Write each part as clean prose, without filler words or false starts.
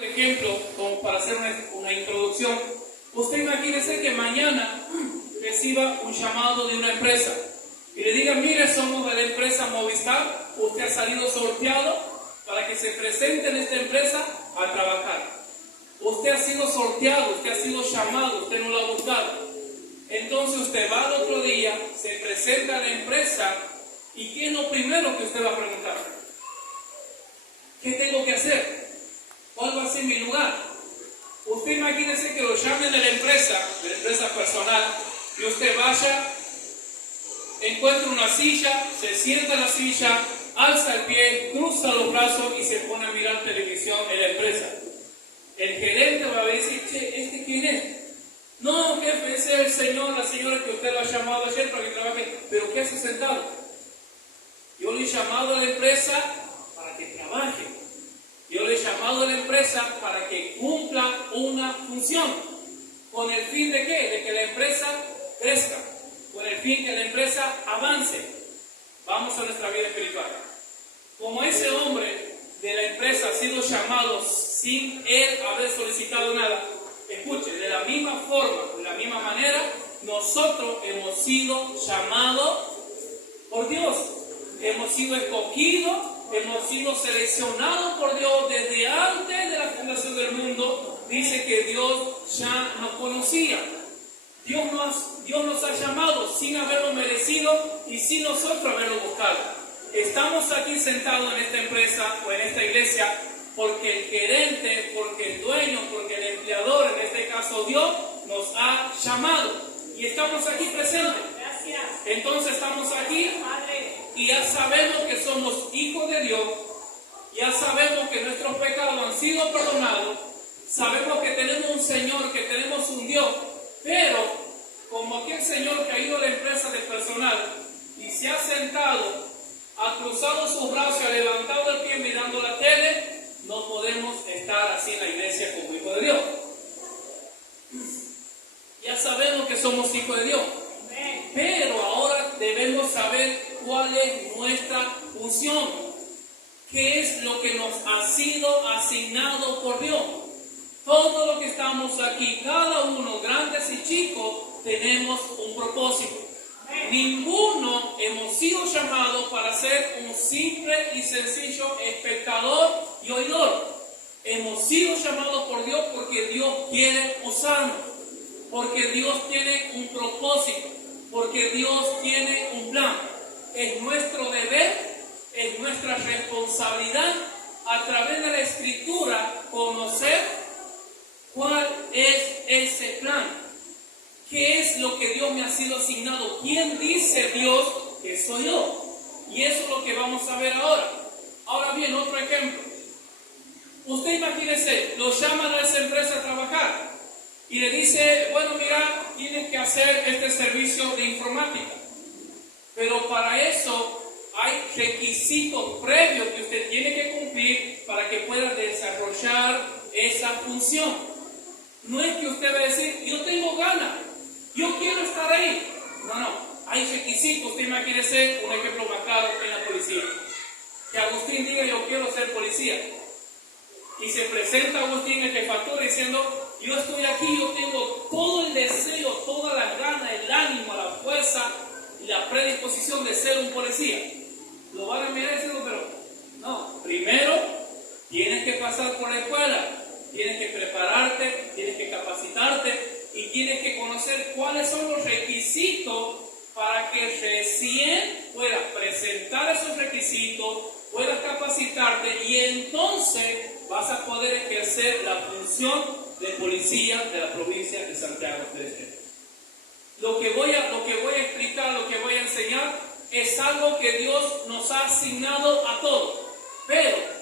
Por ejemplo, como para hacer una introducción, usted imagínese que mañana reciba un llamado de una empresa y le diga: mire, somos de la empresa Movistar, usted ha salido sorteado para que se presente en esta empresa a trabajar. Usted ha sido sorteado, usted ha sido llamado, usted no lo ha buscado. Entonces usted va al otro día, se presenta a la empresa, y ¿qué es lo primero que usted va a preguntar? ¿Qué tengo que hacer? ¿Cuál va a ser mi lugar? Usted imagínese que lo llamen de la empresa personal, y usted vaya, encuentra una silla, se sienta en la silla, alza el pie, cruza los brazos y se pone a mirar televisión en la empresa. El gerente va a decir: che, ¿este quién es? No, jefe, ese es el señor, la señora que usted lo ha llamado ayer para que trabaje. ¿Pero qué hace sentado? Yo le he llamado a la empresa para que trabaje. Yo le he llamado a la empresa para que cumpla una función. ¿Con el fin de qué? De que la empresa crezca. Con el fin que la empresa avance. Vamos a nuestra vida espiritual. Como ese hombre de la empresa ha sido llamado sin él haber solicitado nada, escuche, de la misma forma, de la misma manera, nosotros hemos sido llamados por Dios. Hemos sido escogidos, hemos sido seleccionados por Dios desde antes de la fundación del mundo. Dice que Dios ya nos conocía. Dios nos ha llamado sin haberlo merecido y sin nosotros haberlo buscado. Estamos aquí sentados en esta empresa o en esta iglesia porque el gerente, porque el dueño, porque el empleador, en este caso Dios, nos ha llamado. Y estamos aquí presentes. Gracias. Entonces estamos aquí y ya sabemos que somos hijos de Dios. Ya sabemos que nuestros pecados han sido perdonados. Sabemos que tenemos un Señor, que tenemos un Dios. Pero, como aquel señor que ha ido a la empresa del personal y se ha sentado, ha cruzado sus brazos y ha levantado el pie mirando la tele, no podemos estar así en la iglesia como hijos de Dios. Ya sabemos que somos hijos de Dios, pero ahora debemos saber cuál es nuestra función, qué es lo que nos ha sido asignado por Dios. Todos los que estamos aquí, cada uno, grandes y chicos, tenemos un propósito. Ninguno hemos sido llamados para ser un simple y sencillo espectador y oidor. Hemos sido llamados por Dios porque Dios quiere usarnos, porque Dios tiene un propósito, porque Dios tiene un plan. Es nuestro deber, es nuestra responsabilidad a través de la Escritura conocer cuál es ese plan. ¿Qué es lo que Dios me ha sido asignado? ¿Quién dice Dios que soy yo? Y eso es lo que vamos a ver ahora. Ahora bien, otro ejemplo. Usted imagínese, lo llaman a esa empresa a trabajar y le dice: bueno, mira, tienes que hacer este servicio de informática. Pero para eso hay requisitos previos que usted tiene que cumplir para que pueda desarrollar esa función. No es que usted va a decir: yo tengo ganas, yo quiero estar ahí. No, hay requisitos. Usted imagínese un ejemplo más claro en la policía. Que Agustín diga: yo quiero ser policía. Y se presenta Agustín en jefatura diciendo: yo estoy aquí, yo tengo todo el deseo, todas las ganas, el ánimo, la fuerza y la predisposición de ser un policía. Lo van a mirar diciendo: pero no, primero tienes que pasar por la escuela. Tienes que prepararte, tienes que capacitarte y tienes que conocer cuáles son los requisitos para que recién puedas presentar esos requisitos, puedas capacitarte y entonces vas a poder ejercer la función de policía de la provincia de Santiago del Estero. Lo que voy a explicar, lo que voy a enseñar es algo que Dios nos ha asignado a todos, pero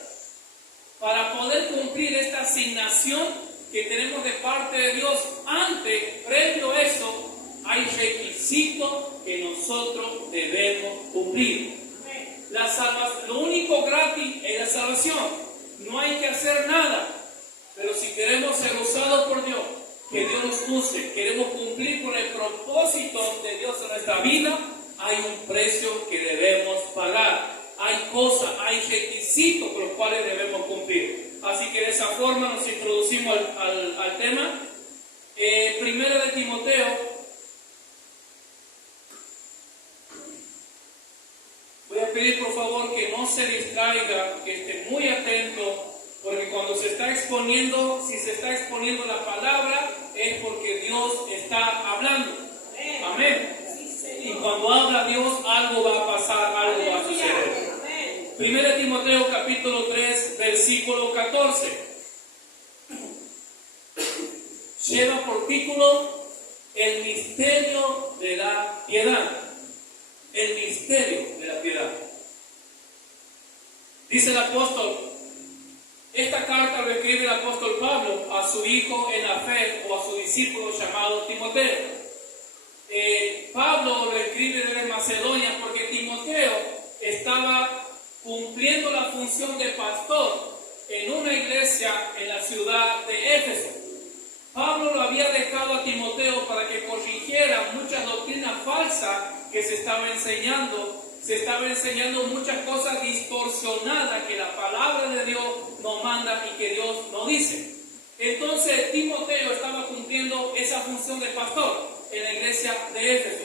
para poder cumplir esta asignación que tenemos de parte de Dios, previo a eso, hay requisitos que nosotros debemos cumplir. Lo único gratis es la salvación. No hay que hacer nada. Pero si queremos ser usados por Dios, que Dios nos use, queremos cumplir con el propósito de Dios en nuestra vida, hay un precio que debemos pagar. Hay cosas, hay requisitos por los cuales debemos cumplir. Así que de esa forma nos introducimos al tema. Primera de Timoteo. Voy a pedir por favor que no se distraiga, que esté muy atento, porque cuando se está exponiendo, si se está exponiendo la palabra, es porque Dios está hablando. Amén. Y cuando habla Dios, algo va a pasar, algo va a suceder. Primera de Timoteo capítulo 3, versículo 14. Lleva por título el misterio de la piedad. El misterio de la piedad. Dice el apóstol, esta carta lo escribe el apóstol Pablo a su hijo en la fe o a su discípulo llamado Timoteo. Pablo lo escribe desde Macedonia porque Timoteo estaba cumpliendo la función de pastor en una iglesia en la ciudad de Éfeso. Pablo lo había dejado a Timoteo para que corrigiera muchas doctrinas falsas que se estaba enseñando. Se estaba enseñando muchas cosas distorsionadas que la palabra de Dios nos manda y que Dios nos dice. Entonces Timoteo estaba cumpliendo esa función de pastor en la iglesia de Éfeso.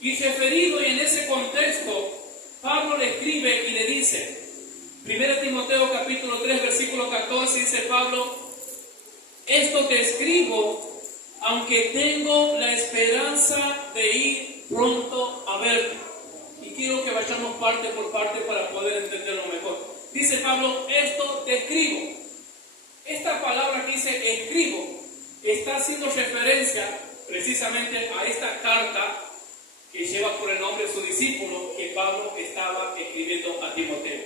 Y referido y en ese contexto, Pablo le escribe y le dice, 1 Timoteo capítulo 3 versículo 14, dice Pablo, esto te escribo, aunque tengo la esperanza de ir pronto a verte. Y quiero que vayamos parte por parte para poder entenderlo mejor. Dice Pablo, esto te escribo. Esta palabra que dice escribo está haciendo referencia precisamente a esta carta que lleva por el nombre de su discípulo que Pablo estaba escribiendo a Timoteo.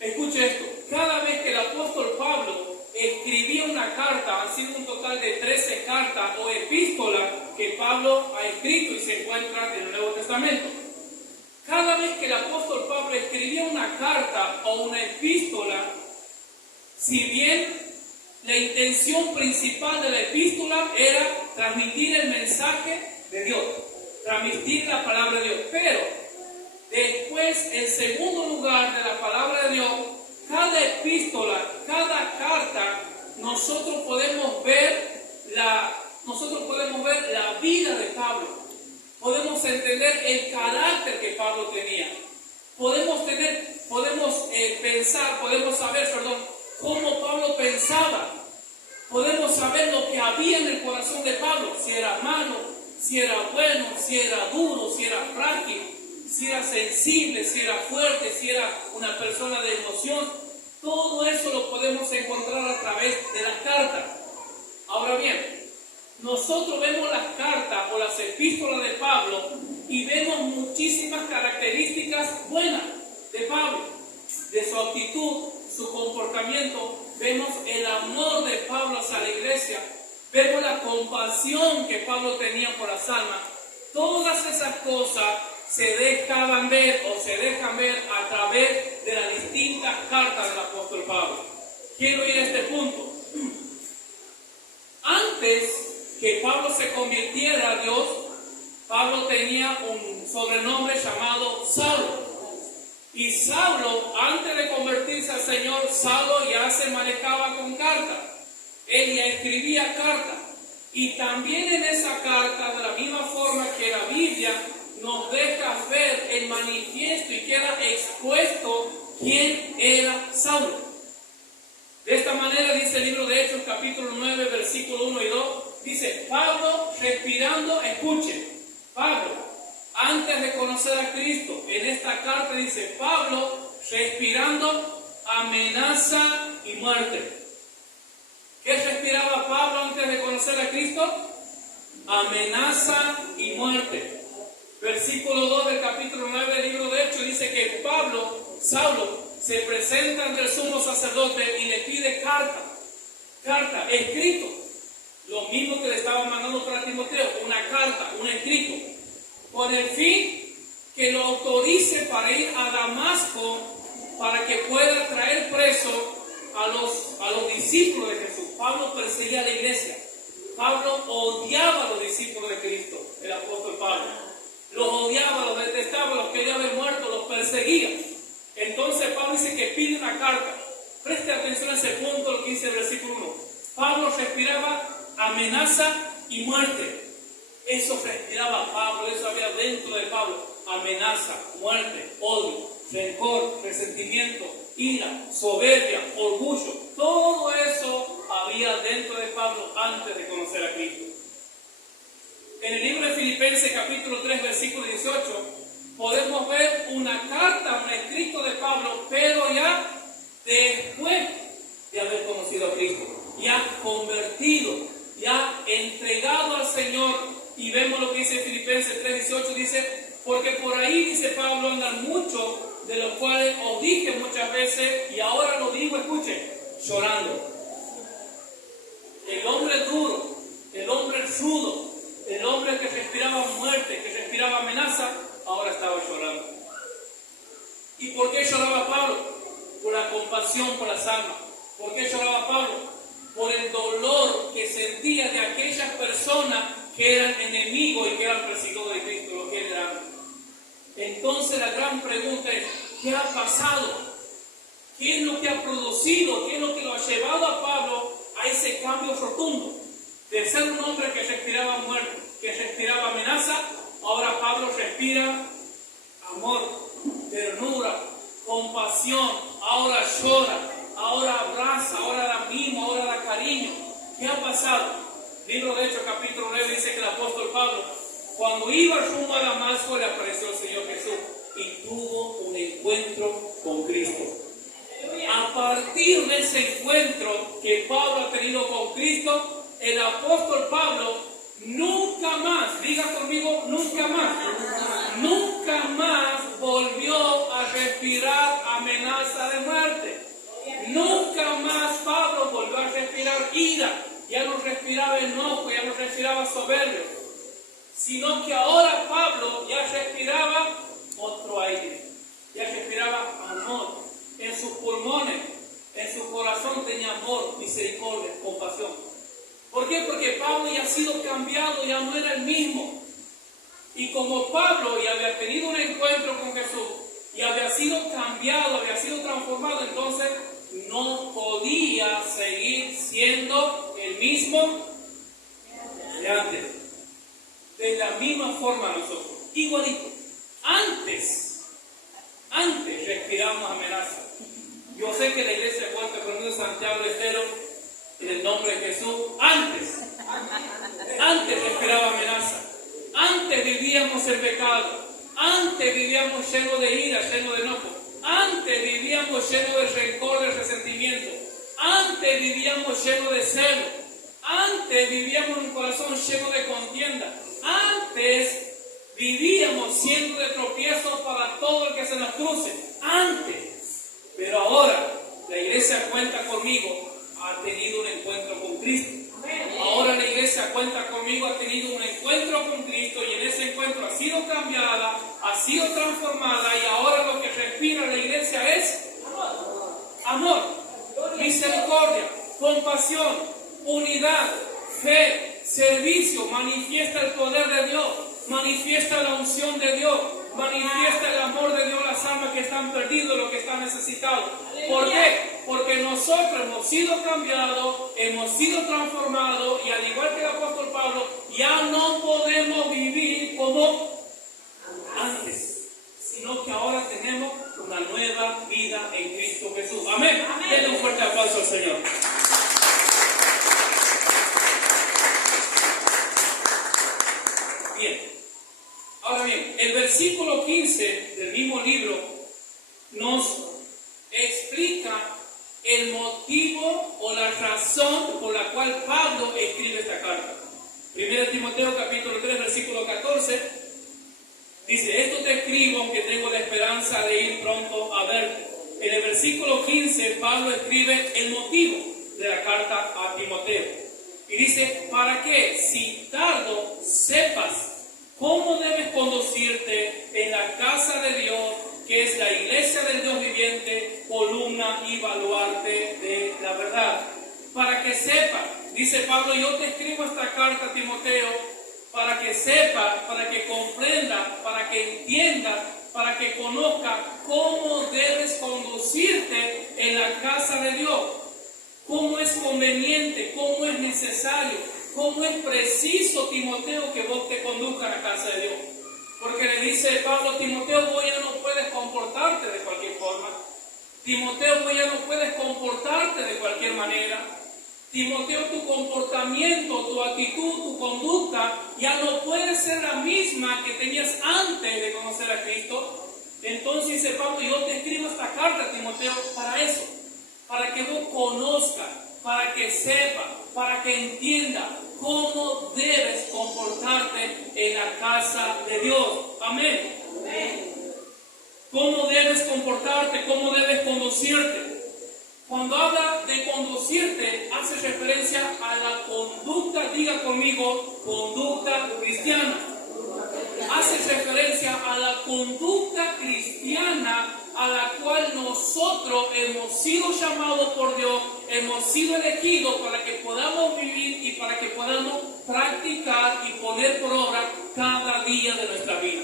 Escuche esto, cada vez que el apóstol Pablo escribía una carta, han sido un total de 13 cartas o epístolas que Pablo ha escrito y se encuentran en el Nuevo Testamento. Cada vez que el apóstol Pablo escribía una carta o una epístola, si bien la intención principal de la epístola era transmitir el mensaje de Dios, transmitir la palabra de Dios, pero después, en segundo lugar de la palabra de Dios, cada epístola, cada carta, nosotros podemos ver la vida de Pablo. Podemos entender el carácter que Pablo tenía. Podemos saber cómo Pablo pensaba. Podemos saber lo que había en el corazón de Pablo, si era malo, si era bueno, si era duro, si era frágil, si era sensible, si era fuerte, si era una persona de emoción. Todo eso lo podemos encontrar a través de las cartas. Ahora bien, nosotros vemos las cartas o las epístolas de Pablo y vemos muchísimas características buenas de Pablo, de su actitud, su comportamiento. Vemos el amor de Pablo hacia la iglesia, vemos la compasión que Pablo tenía por las almas. Todas esas cosas se dejan ver a través de las distintas cartas del apóstol Pablo. Quiero ir a este punto. Antes que Pablo se convirtiera a Dios, Pablo tenía un sobrenombre llamado Saulo. Y Saulo, antes de convertirse al Señor, Saulo ya se manejaba con cartas. Él ya escribía cartas. Y también en esa carta, de la misma forma que la Biblia nos deja ver el manifiesto y queda expuesto quién era Saulo. De esta manera dice el libro de Hechos, capítulo 9, versículo 1 y 2. Dice, Pablo respirando, escuche, Pablo, antes de conocer a Cristo, en esta carta dice, Pablo respirando amenaza y muerte. ¿Qué respiraba Pablo antes de conocer a Cristo? Amenaza y muerte. Versículo 2 del capítulo 9 del libro de Hechos dice que Saulo, se presenta ante el sumo sacerdote y le pide carta, escrito. Lo mismo que le estaba mandando para Timoteo, una carta, un escrito, con el fin que lo autorice para ir a Damasco para que pueda traer preso a los discípulos de Jesús. Pablo perseguía a la iglesia. Pablo odiaba a los discípulos de Cristo, el apóstol Pablo. Los odiaba, los detestaba, los quería ver muertos, los perseguía. Entonces Pablo dice que pide una carta. Preste atención a ese punto, lo que dice el versículo 1. Pablo respiraba amenaza y muerte. Eso respiraba Pablo, eso había dentro de Pablo. Amenaza, muerte, odio, rencor, resentimiento, ira, soberbia, orgullo. Todo eso había dentro de Pablo antes de conocer a Cristo. En el libro de Filipenses capítulo 3 versículo 18 podemos ver una carta, un escrito de Pablo, pero ya después de haber conocido a Cristo, ya convertido, ya entregado al Señor. Y vemos lo que dice Filipenses 3:18, dice, porque por ahí, dice Pablo, andan muchos, de los cuales os dije muchas veces, y ahora lo digo, escuchen, llorando. El hombre duro, el hombre rudo, el hombre que respiraba muerte, que respiraba amenaza, ahora estaba llorando. ¿Y por qué lloraba Pablo? Por la compasión por las almas. ¿Por qué lloraba Pablo? Por el dolor que sentía de aquellas personas que eran enemigos y que eran perseguidores de Cristo, lo que él era. Entonces la gran pregunta es, ¿qué ha pasado? ¿Qué es lo que ha producido? ¿Qué es lo que lo ha llevado a Pablo a ese cambio rotundo? De ser un hombre que respiraba muerte, que respiraba amenaza, ahora Pablo respira amor, ternura, compasión, ahora llora, ahora abraza, ahora da mimo, ahora da cariño. ¿Qué ha pasado? Libro de Hechos, capítulo 9, dice que el apóstol Pablo, cuando iba rumbo a Damasco, le apareció el Señor Jesús y tuvo un encuentro con Cristo. A partir de ese encuentro que Pablo ha tenido con Cristo, el apóstol Pablo nunca más, diga conmigo, nunca más volvió a respirar amenaza de muerte. Nunca más Pablo volvió a respirar ira. Ya no respiraba enojo, ya no respiraba soberbia, sino que ahora Pablo ya respiraba otro aire, ya respiraba amor. En sus pulmones, en su corazón tenía amor, misericordia, compasión. ¿Por qué? Porque Pablo ya ha sido cambiado, ya no era el mismo. Y como Pablo ya había tenido un encuentro con Jesús y había sido cambiado, había sido transformado, entonces no podía seguir siendo el mismo de antes. De la misma forma nosotros, igualito. Antes respiramos amenaza. Yo sé que la iglesia cuenta conmigo Santiago de Estero en el nombre de Jesús. Antes respiraba amenaza. Antes vivíamos el pecado. Antes vivíamos llenos de ira, llenos de enojo. Antes vivíamos llenos de rencor, de resentimiento. Antes vivíamos llenos de celo. Antes vivíamos un corazón lleno de contienda. Antes vivíamos siendo de tropiezo para todo el que se nos cruce. Antes. Pero ahora la iglesia cuenta conmigo, ha tenido un encuentro con Cristo. Ahora la iglesia cuenta conmigo, ha tenido un encuentro con Cristo y en ese encuentro ha sido cambiada, ha sido transformada y ahora lo que respira la iglesia es amor, misericordia, compasión, unidad, fe, servicio. Manifiesta el poder de Dios, manifiesta la unción de Dios, manifiesta el amor de Dios a las almas que están perdidas, los que están necesitados. ¿Por qué? Porque nosotros hemos sido cambiados, hemos sido transformados y al igual que el apóstol Pablo, ya no podemos vivir como antes, sino que ahora tenemos una nueva vida en Cristo Jesús. Amén. Denle un fuerte aplauso al Señor. Bien. Ahora bien, el versículo 15 del mismo libro nos explica el motivo o la razón por la cual Pablo escribe esta carta. 1 Timoteo capítulo 3 versículo 14 dice: esto te escribo aunque tengo la esperanza de ir pronto a verte. En el versículo 15 Pablo escribe el motivo de la carta a Timoteo y dice: para que si tardo sepas cómo debes conducirte en la casa de Dios, que es la iglesia del Dios viviente, columna y baluarte de la verdad. Para que sepas, dice Pablo, yo te escribo esta carta, Timoteo, para que sepas, para que comprendas, para que entiendas, para que conozcas cómo debes conducirte en la casa de Dios. Cómo es conveniente, cómo es necesario, cómo es preciso, Timoteo, que vos te conduzcas a la casa de Dios. Porque le dice Pablo a Timoteo, vos ya no puedes comportarte de cualquier forma. Timoteo, vos ya no puedes comportarte de cualquier manera. Timoteo, tu comportamiento, tu actitud, tu conducta ya no puede ser la misma que tenías antes de conocer a Cristo. Entonces dice Pablo, yo te escribo esta carta, Timoteo, para eso, para que vos conozcas, para que sepas, para que entiendas cómo debes comportarte en la casa de Dios. Amén. Amén. Cómo debes comportarte, cómo debes conducirte. Cuando habla de conducirte, hace referencia a la conducta, diga conmigo, conducta cristiana. Hace referencia a la conducta cristiana a la cual nosotros hemos sido llamados por Dios, hemos sido elegidos para que podamos vivir y para que podamos practicar y poner por obra cada día de nuestra vida.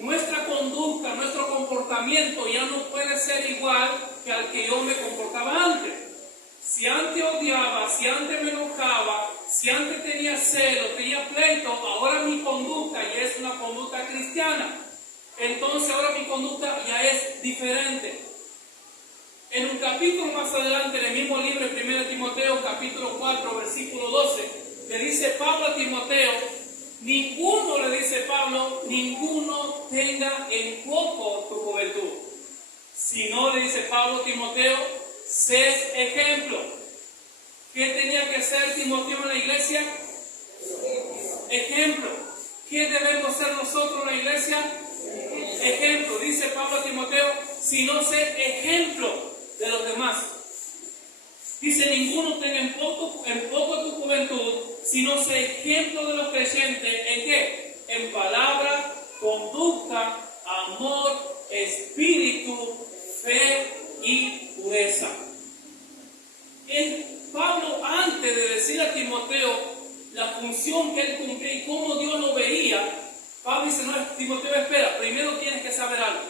Nuestra conducta, nuestro comportamiento ya no puede ser igual que al que yo me comportaba antes. Si antes odiaba, si antes me enojaba, si antes tenía celo, tenía pleito, ahora mi conducta ya es una conducta cristiana. Entonces ahora mi conducta ya es diferente. En un capítulo más adelante, en el mismo libro, 1 Timoteo, capítulo 4, versículo 12, le dice Pablo a Timoteo, ninguno, le dice Pablo, ninguno tenga en poco tu juventud. Si no, le dice Pablo a Timoteo, sé ejemplo. ¿Qué tenía que ser Timoteo en la iglesia? Ejemplo. ¿Qué debemos ser nosotros en la iglesia? Ejemplo. Dice Pablo a Timoteo, si no sé ejemplo de los demás. Dice, ninguno tenga en poco tu juventud, sino sé ejemplo de los creyentes. ¿En qué? En palabra, conducta, amor, espíritu, fe y pureza. Pablo, antes de decir a Timoteo la función que él cumplía y cómo Dios lo veía, Pablo dice, no, Timoteo, espera, primero tienes que saber algo.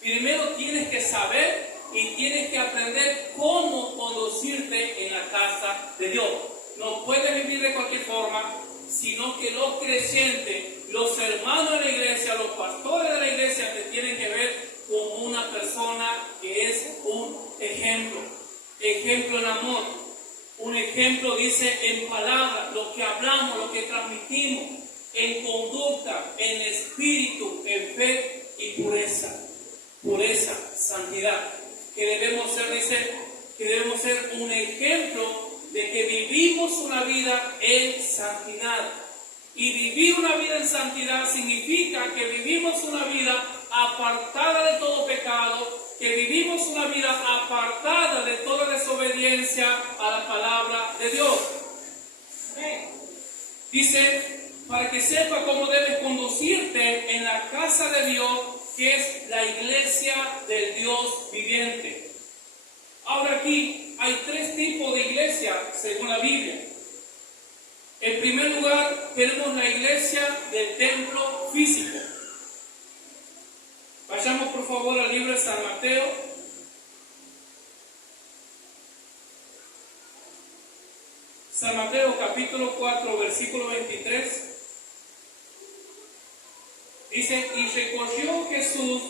Primero tienes que saber y tienes que aprender cómo conducirte en la casa de Dios. No puedes vivir de cualquier forma, sino que los creyentes, los hermanos de la iglesia, los pastores de la iglesia te tienen que ver como una persona que es un ejemplo. Ejemplo en amor. Un ejemplo, dice, en palabras, lo que hablamos, lo que transmitimos, en conducta, en espíritu, en fe y pureza. Pureza, santidad. Que debemos ser, dice, que debemos ser un ejemplo de que vivimos una vida en santidad. Y vivir una vida en santidad significa que vivimos una vida apartada de todo pecado, que vivimos una vida apartada de toda desobediencia a la palabra de Dios. Dice, para que sepa cómo debes conducirte en la casa de Dios, que es la iglesia del Dios viviente. Ahora aquí hay tres tipos de iglesia según la Biblia. En primer lugar, tenemos la iglesia del templo físico. Vayamos por favor al libro de San Mateo. San Mateo capítulo 4, versículo 23. Dice, y recorrió Jesús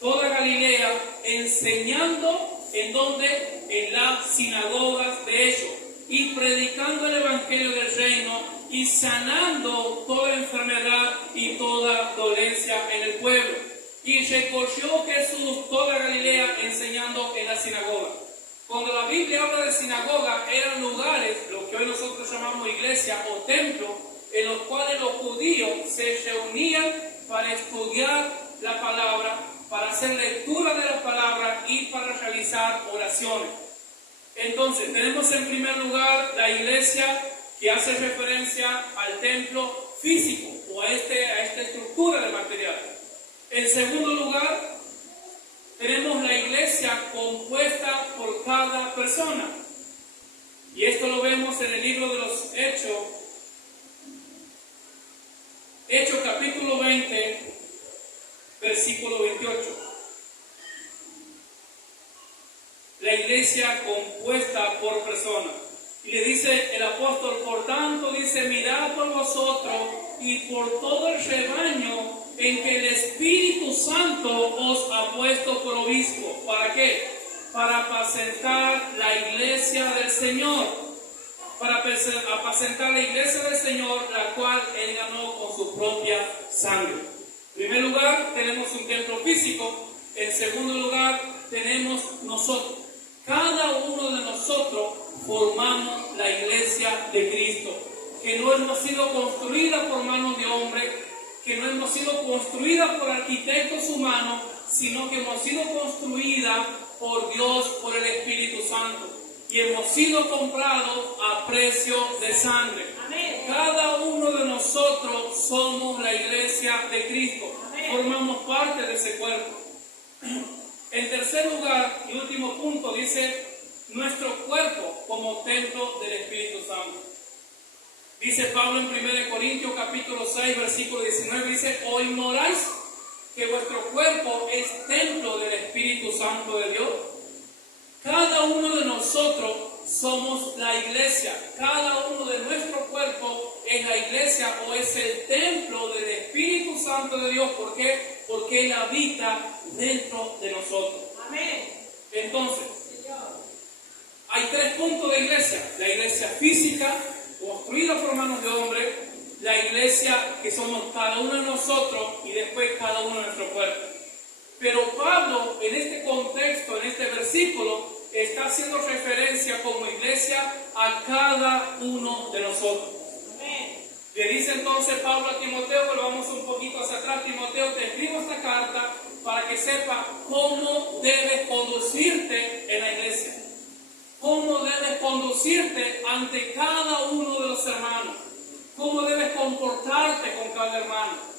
toda Galilea, enseñando en donde, en las sinagogas de ellos, y predicando el evangelio del reino, y sanando toda enfermedad y toda dolencia en el pueblo. Y recorrió Jesús toda Galilea, enseñando en la sinagoga. Cuando la Biblia habla de sinagoga, eran lugares, lo que hoy nosotros llamamos iglesia o templo, en los cuales los judíos se reunían para estudiar la palabra, para hacer lectura de la palabra y para realizar oraciones. Entonces, tenemos en primer lugar la iglesia que hace referencia al templo físico o a esta estructura de material. En segundo lugar, tenemos la iglesia compuesta por cada persona. Y esto lo vemos en el libro de los Hechos. Hechos capítulo 20, versículo 28. la iglesia compuesta por personas. Y le dice el apóstol, por tanto, dice, mirad por vosotros y por todo el rebaño en que el Espíritu Santo os ha puesto por obispo. ¿Para qué? Para apacentar la iglesia del Señor. Para apacentar la iglesia del Señor, la cual Él ganó con su propia sangre. En primer lugar, tenemos un templo físico. En segundo lugar, tenemos nosotros. Cada uno de nosotros formamos la iglesia de Cristo, que no hemos sido construida por manos de hombre, que no hemos sido construida por arquitectos humanos, sino que hemos sido construida por Dios, por el Espíritu Santo, y hemos sido comprados a precio de sangre. Amén. Cada uno de nosotros somos la iglesia de Cristo. Amén. Formamos parte de ese cuerpo. En tercer lugar y último punto, dice nuestro cuerpo como templo del Espíritu Santo. Dice Pablo en 1 Corintios capítulo 6 versículo 19, dice, ¿o ignoráis que vuestro cuerpo es templo del Espíritu Santo de Dios? Cada uno de nosotros somos la iglesia. Cada uno de nuestro cuerpo es la iglesia o es el templo del Espíritu Santo de Dios. ¿Por qué? Porque Él habita dentro de nosotros. Amén. Entonces, hay tres puntos de iglesia. La iglesia física, construida por manos de hombre. La iglesia que somos cada uno de nosotros y después cada uno de nuestro cuerpo. Pero Pablo, en este contexto, en este versículo, está haciendo referencia como iglesia a cada uno de nosotros. Amén. Le dice entonces Pablo a Timoteo, volvamos un poquito hacia atrás, Timoteo, te escribo esta carta para que sepas cómo debes conducirte en la iglesia. Cómo debes conducirte ante cada uno de los hermanos. Cómo debes comportarte con cada hermano.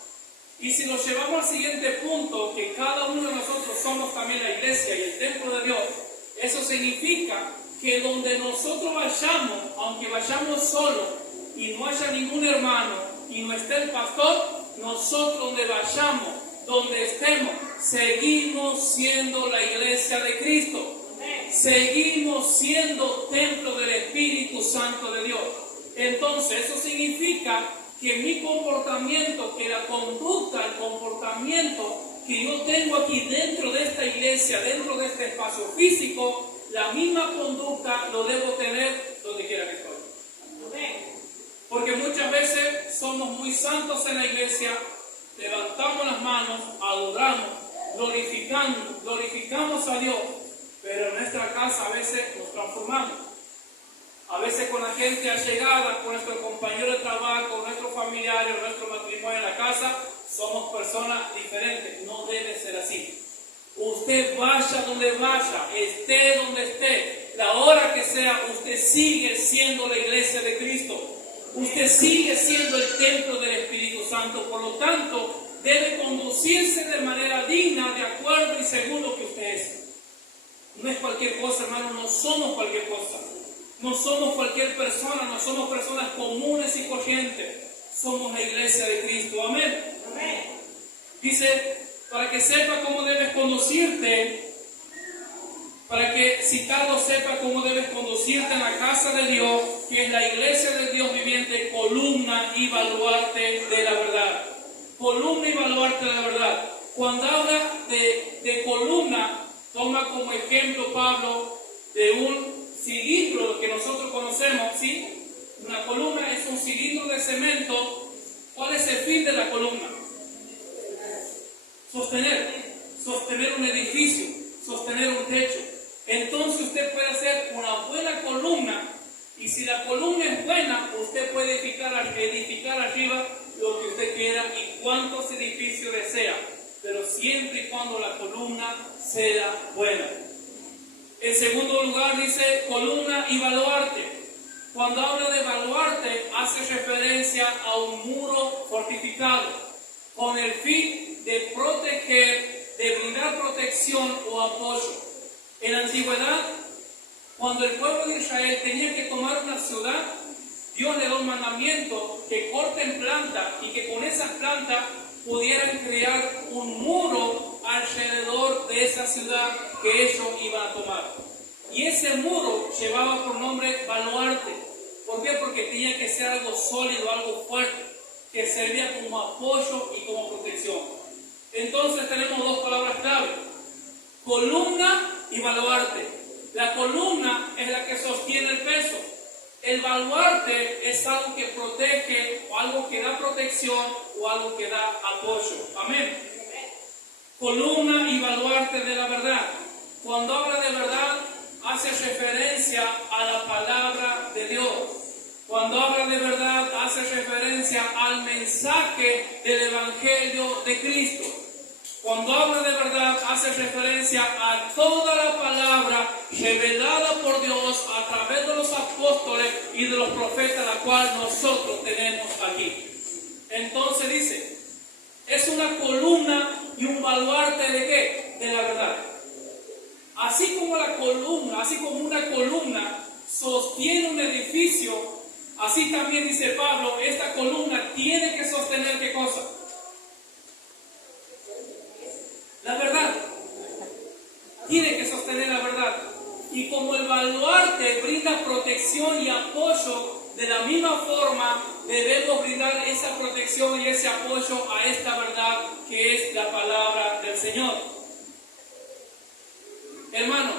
Y si nos llevamos al siguiente punto, que cada uno de nosotros somos también la iglesia y el templo de Dios, eso significa que donde nosotros vayamos, aunque vayamos solos y no haya ningún hermano y no esté el pastor, nosotros donde vayamos, donde estemos, seguimos siendo la iglesia de Cristo. Seguimos siendo templo del Espíritu Santo de Dios. Entonces, eso significa que mi comportamiento, que la conducta, el comportamiento que yo tengo aquí dentro de esta iglesia, dentro de este espacio físico, la misma conducta lo debo tener donde quiera que estoy. Porque muchas veces somos muy santos en la iglesia, levantamos las manos, adoramos, glorificamos a Dios, pero en nuestra casa a veces nos transformamos. A veces con la gente allegada, con nuestro compañero de trabajo, con nuestros familiares, nuestro matrimonio en la casa, somos personas diferentes. No debe ser así. Usted vaya donde vaya, esté donde esté, la hora que sea, usted sigue siendo la iglesia de Cristo. Usted sigue siendo el templo del Espíritu Santo. Por lo tanto, debe conducirse de manera digna, de acuerdo y según lo que usted es. No es cualquier cosa, hermano, no somos cualquier cosa. No somos cualquier persona, no somos personas comunes y corrientes. Somos la iglesia de Cristo. Amén. Amén. Dice, para que sepa cómo debes conducirte, para que Citado sepa cómo debes conducirte en la casa de Dios, que es la iglesia del Dios viviente, columna y baluarte de la verdad. Columna y baluarte de la verdad. Cuando habla de columna, toma como ejemplo Pablo de un cilindro que nosotros conocemos, ¿sí? Una columna es un cilindro de cemento. ¿Cuál es el fin de la columna? Sostener un edificio, sostener un techo. Entonces usted puede hacer una buena columna, y si la columna es buena, usted puede edificar arriba lo que usted quiera y cuantos edificios desea, pero siempre y cuando la columna sea buena. En segundo lugar dice columna y baluarte. Cuando habla de baluarte, hace referencia a un muro fortificado con el fin de proteger, de brindar protección o apoyo. En la antigüedad, cuando el pueblo de Israel tenía que tomar una ciudad, Dios le dio un mandamiento que corten plantas y que con esas plantas pudieran crear un muro alrededor de esa ciudad que ellos iban a tomar. Y ese muro llevaba por nombre baluarte. ¿Por qué? Porque tenía que ser algo sólido, algo fuerte, que servía como apoyo y como protección. Entonces tenemos dos palabras clave: columna y baluarte. La columna es la que sostiene el peso. El baluarte es algo que protege, o algo que da protección, o algo que da apoyo. Amén. Columna y baluarte de la verdad. Cuando habla de verdad, hace referencia a la palabra de Dios. Cuando habla de verdad, hace referencia al mensaje del Evangelio de Cristo. Cuando habla de verdad, hace referencia a toda la palabra revelada por Dios a través de los apóstoles y de los profetas, la cual nosotros tenemos aquí. Entonces dice, es una columna y un baluarte ¿de qué? De la verdad. Así como una columna sostiene un edificio, así también dice Pablo, esta columna tiene que sostener ¿qué cosa? La verdad. Tiene que sostener la verdad. Y como el baluarte brinda protección y apoyo, de la misma forma debemos brindar esa protección y ese apoyo a esta verdad que es la palabra del Señor. Hermano,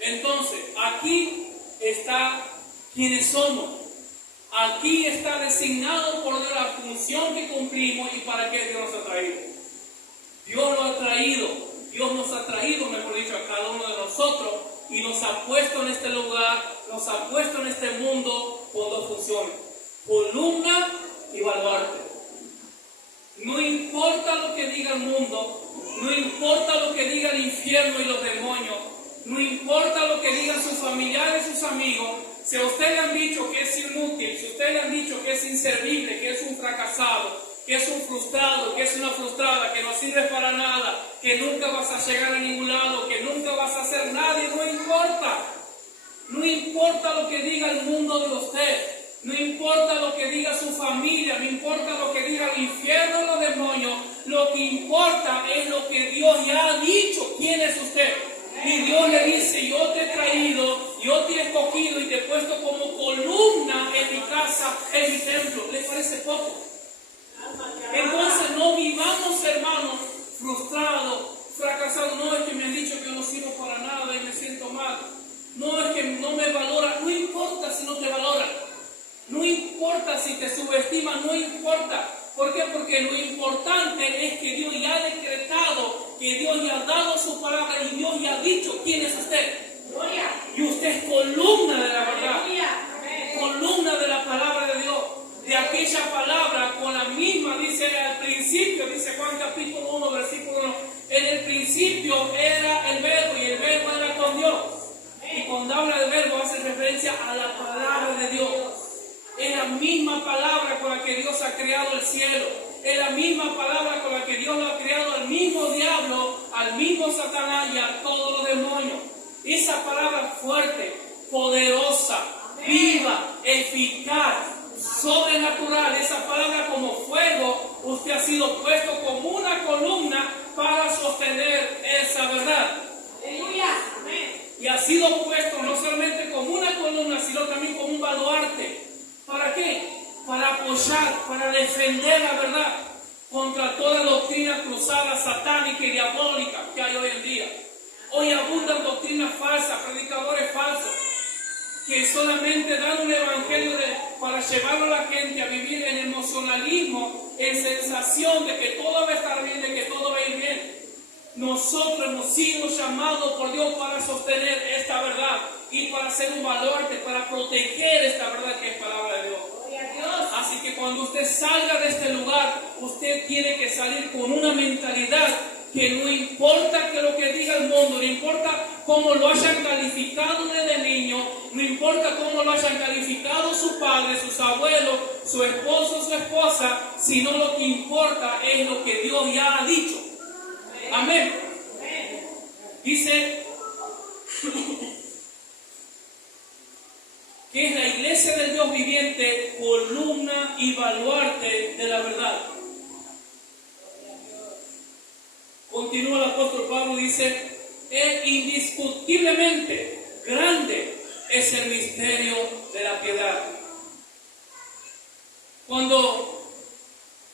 entonces aquí está quienes somos. Aquí está designado por la función que cumplimos y para qué Dios nos ha traído. Dios lo ha traído, Dios nos ha traído, mejor dicho, a cada uno de nosotros y nos ha puesto en este lugar, nos ha puesto en este mundo con dos funciones: columna y baluarte. No importa lo que diga el mundo, no importa lo que diga el infierno y los demonios, no importa lo que digan sus familiares y sus amigos. Si a usted le han dicho que es inútil, si a usted le han dicho que es inservible, que es un fracasado, que es un frustrado, que es una frustrada, que no sirve para nada, que nunca vas a llegar a ningún lado, que nunca vas a ser nadie, no importa. No importa lo que diga el mundo de usted, no importa lo que diga su familia, no importa lo que diga el infierno o los demonios, lo que importa es lo que Dios ya ha dicho. ¿Quién es usted? Y Dios le dice, yo te he traído, yo te he escogido y te he puesto como columna en mi casa, en mi templo. ¿Le parece poco? Entonces no vivamos, hermanos, frustrados, fracasados. No, es que me han dicho que no sirvo para nada y me siento mal. No, es que no me valora. No importa si no te valora. No importa si te subestima, no importa. ¿Por qué? Porque lo importante es que Dios ya ha decretado, que Dios ya ha dado su palabra y Dios ya ha dicho quién es usted. Y usted es columna de la verdad, columna de la palabra de Dios, de aquella palabra con la misma, dice al principio, dice Juan capítulo 1, versículo 1, en el principio era el verbo y el verbo era con Dios. Y cuando habla de verbo hace referencia a la palabra de Dios. Es la misma palabra con la que Dios ha creado el cielo. Es la misma palabra con la que Dios lo ha creado al mismo diablo, al mismo Satanás y a todos los demonios. Esa palabra fuerte, poderosa, viva, eficaz, sobrenatural, esa palabra como fuego, usted ha sido puesto como una columna para sostener esa verdad. Y ha sido puesto no solamente como una columna, sino también como un baluarte. ¿Para qué? Para apoyar, para defender la verdad contra toda doctrina cruzada, satánica y diabólica que hay hoy en día. Hoy abundan doctrinas falsas, predicadores falsos, que solamente dan un evangelio para llevar a la gente a vivir en emocionalismo, en sensación de que todo va a estar bien, de que todo va a ir bien. Nosotros hemos sido llamados por Dios para sostener esta verdad y para ser un baluarte, para proteger esta verdad que es palabra de Dios. Así que cuando usted salga de este lugar, usted tiene que salir con una mentalidad que no importa que lo que diga el mundo, no importa cómo lo hayan calificado desde niño, no importa cómo lo hayan calificado sus padres, sus abuelos, su esposo, su esposa, sino lo que importa es lo que Dios ya ha dicho. Amén. Dice que es la iglesia del Dios viviente, columna y baluarte de la verdad. Continúa el apóstol Pablo, dice, es indiscutiblemente grande es el misterio de la piedad. Cuando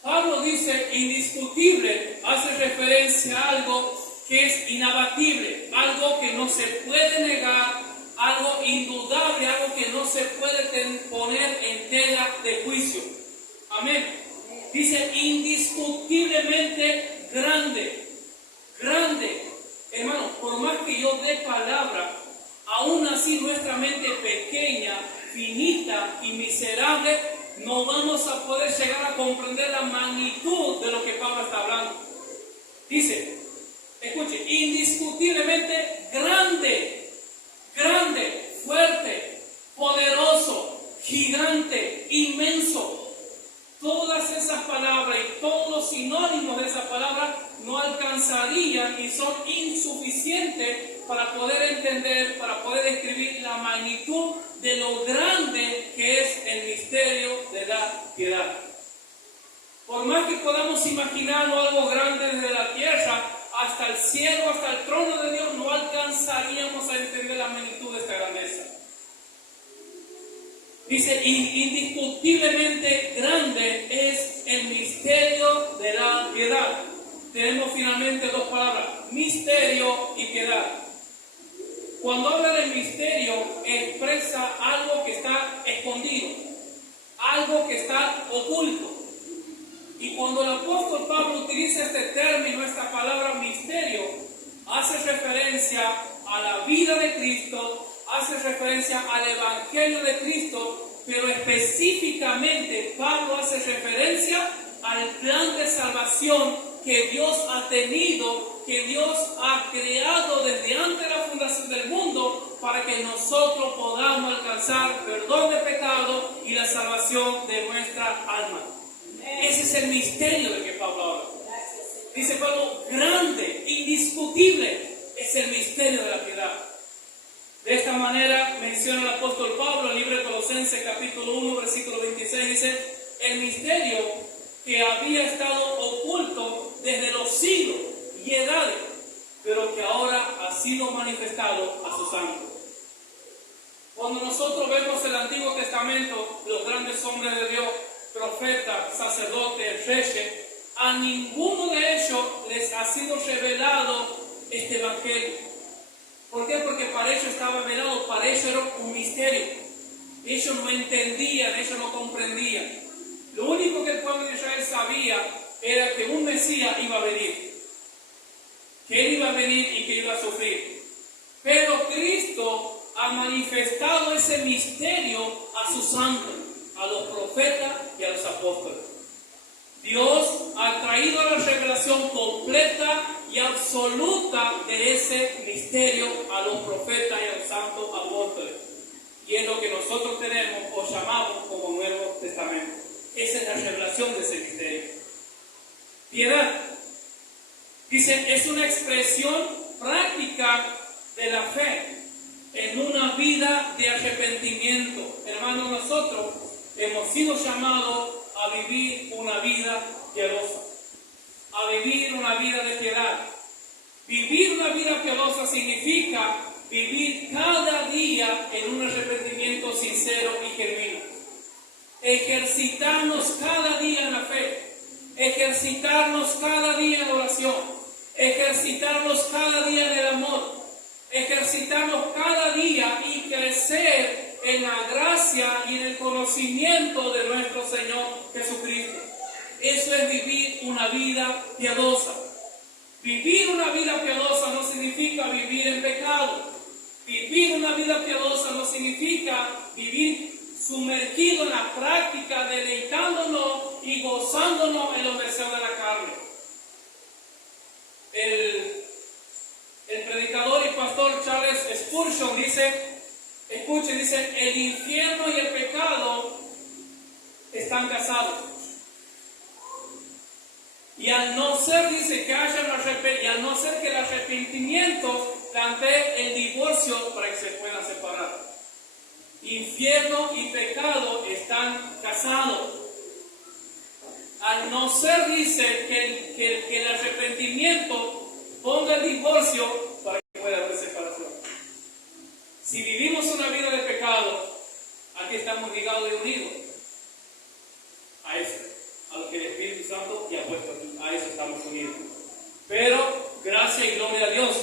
Pablo dice indiscutible, hace referencia a algo que es inabatible, algo que no se puede negar, algo indudable, algo que no se puede poner en tela de juicio. Amén. Dice indiscutiblemente grande. Grande. Hermano, por más que yo dé palabra, aún así nuestra mente pequeña, finita y miserable, no vamos a poder llegar a comprender la magnitud de lo que Pablo está hablando. Dice, escuche, indiscutiblemente grande, grande, fuerte, poderoso, gigante, inmenso. Todas esas palabras y todos los sinónimos de esa palabra no alcanzarían y son insuficientes para poder entender, para poder describir la magnitud de lo grande que es el misterio de la piedad. Por más que podamos imaginarlo algo grande desde la tierra hasta el cielo, hasta el trono de Dios, no alcanzaríamos a entender la magnitud de esta grandeza. Dice, indiscutiblemente grande es el misterio de la piedad. Tenemos finalmente dos palabras, misterio y piedad. Cuando habla del misterio, expresa algo que está escondido, algo que está oculto. Y cuando el apóstol Pablo utiliza este término, esta palabra misterio, hace referencia a la vida de Cristo, hace referencia al Evangelio de Cristo, pero específicamente Pablo hace referencia al plan de salvación que Dios ha tenido, que Dios ha creado desde antes de la fundación del mundo para que nosotros podamos alcanzar perdón de pecado y la salvación de nuestra alma. Ese es el misterio del que Pablo habla. Dice Pablo, grande, indiscutible es el misterio de la piedad. De esta manera menciona el apóstol Pablo en el libro de Colosenses capítulo 1 versículo 26, dice, el misterio que había estado oculto desde los siglos y edades, pero que ahora ha sido manifestado a sus santos. Cuando nosotros vemos el Antiguo Testamento, los grandes hombres de Dios, profetas, sacerdotes, reyes, a ninguno de ellos les ha sido revelado este Evangelio. ¿Por qué? Porque para ellos estaba velado, para ellos era un misterio. Ellos no entendían, ellos no comprendían. Lo único que el pueblo de Israel sabía era que un Mesías iba a venir. Que él iba a venir y que iba a sufrir. Pero Cristo ha manifestado ese misterio a sus santos, a los profetas y a los apóstoles. Dios ha traído la revelación completa y absoluta de ese misterio a los profetas y a los santos apóstoles. Y es lo que nosotros tenemos o llamamos como Nuevo Testamento. Esa es la revelación de ese misterio. Piedad. Dice, es una expresión práctica de la fe en una vida de arrepentimiento. Hermanos, nosotros hemos sido llamados a vivir una vida piadosa, a vivir una vida de piedad. Vivir una vida piadosa significa vivir cada día en un arrepentimiento sincero y genuino. Ejercitarnos cada día en la fe, ejercitarnos cada día en la oración, ejercitarnos cada día en el amor, ejercitarnos cada día y crecer en la gracia y en el conocimiento de nuestro Señor Jesucristo. Eso es vivir una vida piadosa. Vivir una vida piadosa no significa vivir en pecado. Vivir una vida piadosa no significa vivir sumergido en la práctica, deleitándonos y gozándonos en los deseos de la carne. El predicador y pastor Charles Spurgeon dice, el infierno y el pecado están casados. Y al no ser, dice, que el arrepentimiento plantee el divorcio para que se puedan separar. Infierno y pecado están casados. Al no ser, dice, que el arrepentimiento ponga el divorcio para que pueda haber separación. Si vivimos una vida de pecado, aquí estamos ligados y unidos a eso, a lo que el Espíritu Santo ya ha puesto aquí, a eso estamos unidos. Pero gracias y gloria a Dios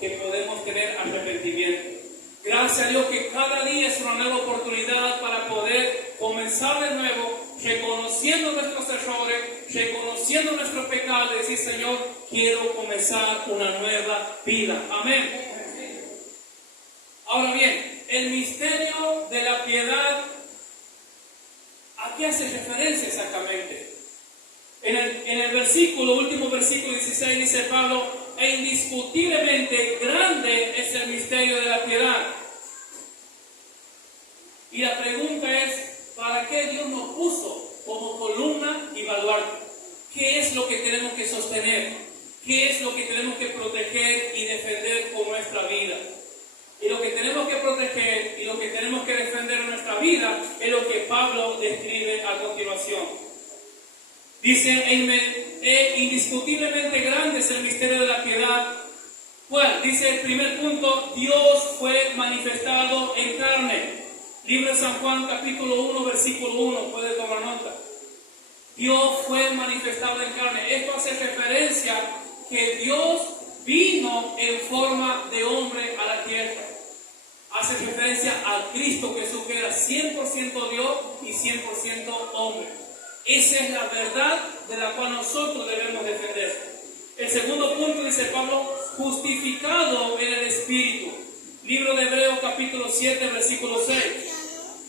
que podemos tener arrepentimiento. Gracias a Dios que cada día es una nueva oportunidad para poder comenzar de nuevo, reconociendo nuestros errores, reconociendo nuestros pecados y decir, Señor, quiero comenzar una nueva vida. Amén. Ahora bien, el misterio de la piedad, ¿a qué hace referencia exactamente? En el versículo, último versículo 16, dice Pablo, e indiscutiblemente grande es el misterio de la piedad. Y la pregunta es, ¿para qué Dios nos puso como columna y baluarte? ¿Qué es lo que tenemos que sostener? ¿Qué es lo que tenemos que proteger y defender con nuestra vida? Y lo que tenemos que proteger y lo que tenemos que defender en nuestra vida es lo que Pablo describe a continuación. Dice, indiscutiblemente grande es el misterio de la piedad. ¿Cuál? Dice el primer punto, Dios fue manifestado en carne. Libro de San Juan, capítulo 1, versículo 1, puede tomar nota. Dios fue manifestado en carne. Esto hace referencia que Dios vino en forma de hombre a la tierra. Hace referencia a Cristo Jesús, que era 100% Dios y 100% hombre. Esa es la verdad de la cual nosotros debemos defender. El segundo punto, dice Pablo, justificado en el Espíritu. Libro de Hebreos, capítulo 7, versículo 6.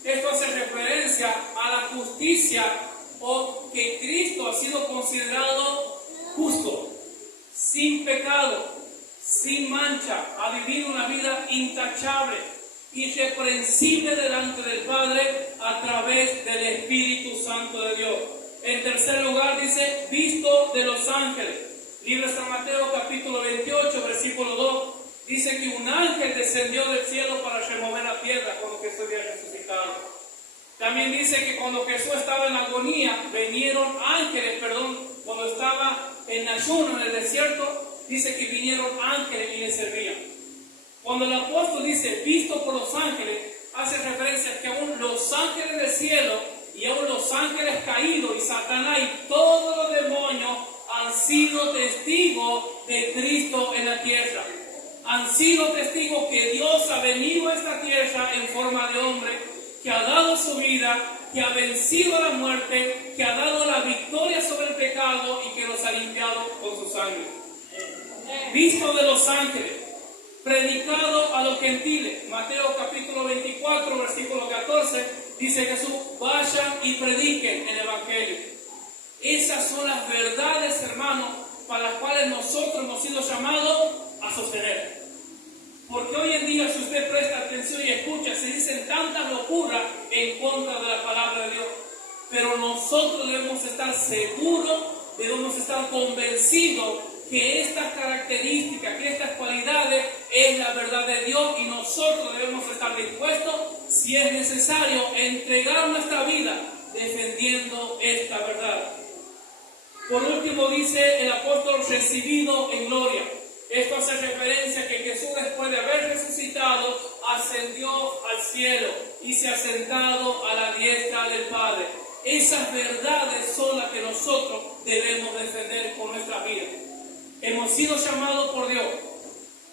Esto hace referencia a la justicia, o que Cristo ha sido considerado justo, sin pecado, sin mancha, ha vivido una vida intachable, irreprensible delante del Padre a través del Espíritu Santo de Dios. En tercer lugar dice, visto de los ángeles. Libro de San Mateo, capítulo 28, versículo 2, dice que un ángel descendió del cielo para remover la piedra cuando Jesús había resucitado. También dice que cuando Jesús estaba en agonía, vinieron ángeles, cuando estaba en ayuno en el desierto, dice que vinieron ángeles y le servían. Cuando el apóstol dice, visto por los ángeles, hace referencia a que aún los ángeles del cielo y aún los ángeles caídos y Satanás y todos los demonios han sido testigos de Cristo en la tierra. Han sido testigos que Dios ha venido a esta tierra en forma de hombre, que ha dado su vida, que ha vencido la muerte, que ha dado la victoria sobre el pecado y que los ha limpiado con su sangre. Visto de los ángeles, predicado a los gentiles. Mateo capítulo 24, versículo 14, dice Jesús, vayan y prediquen el Evangelio. Esas son las verdades, hermanos, para las cuales nosotros hemos sido llamados a sostener. Porque hoy en día, si usted presta atención y escucha, se dicen tantas locuras en contra de la palabra de Dios. Pero nosotros debemos estar seguros, debemos estar convencidos que estas características, que estas cualidades es la verdad de Dios, y nosotros debemos estar dispuestos, si es necesario, a entregar nuestra vida defendiendo esta verdad. Por último dice el apóstol, recibido en gloria. Esto hace referencia a que Jesús, después de haber resucitado, ascendió al cielo y se ha sentado a la diestra del Padre. Esas verdades son las que nosotros debemos defender con nuestra vida. Hemos sido llamados por Dios,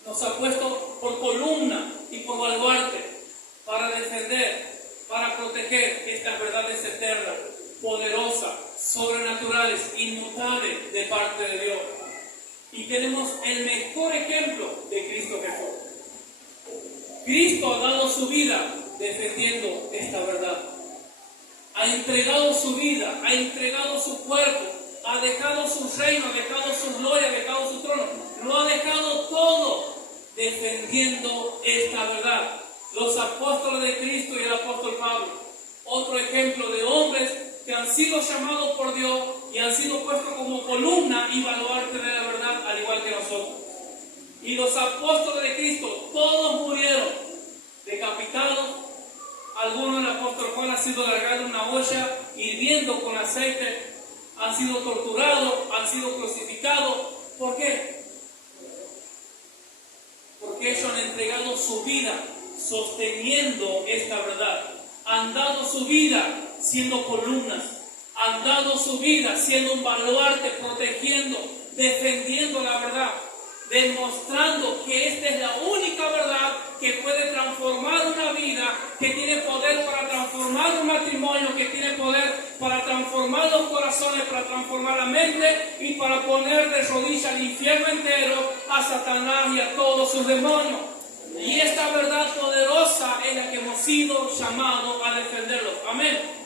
nos ha puesto por columna y por baluarte para defender, para proteger estas verdades eternas, poderosas, sobrenaturales, inmutables de parte de Dios. Y tenemos el mejor ejemplo de Cristo Jesús. Cristo ha dado su vida defendiendo esta verdad. Ha entregado su vida, ha entregado su cuerpo, ha dejado su reino, ha dejado su gloria, ha dejado su trono. Lo ha dejado todo defendiendo esta verdad. Los apóstoles de Cristo y el apóstol Pablo, otro ejemplo de hombres que han sido llamados por Dios y han sido puestos como columna y baluarte de la verdad, al igual que nosotros. Y los apóstoles de Cristo, todos murieron decapitados. Algunos, el apóstol Juan, ha sido largado en una olla hirviendo con aceite, han sido torturados, han sido crucificados. ¿Por qué? Porque ellos han entregado su vida, sosteniendo esta verdad. Han dado su vida siendo columnas. Han dado su vida siendo un baluarte, protegiendo, defendiendo la verdad. Demostrando que esta es la única verdad que puede transformar una vida, que tiene poder para transformar un matrimonio, que tiene poder para transformar los corazones, para transformar la mente y para poner de rodillas al infierno entero, a Satanás y a todos sus demonios. Y esta verdad poderosa es la que hemos sido llamados a defenderlos. Amén.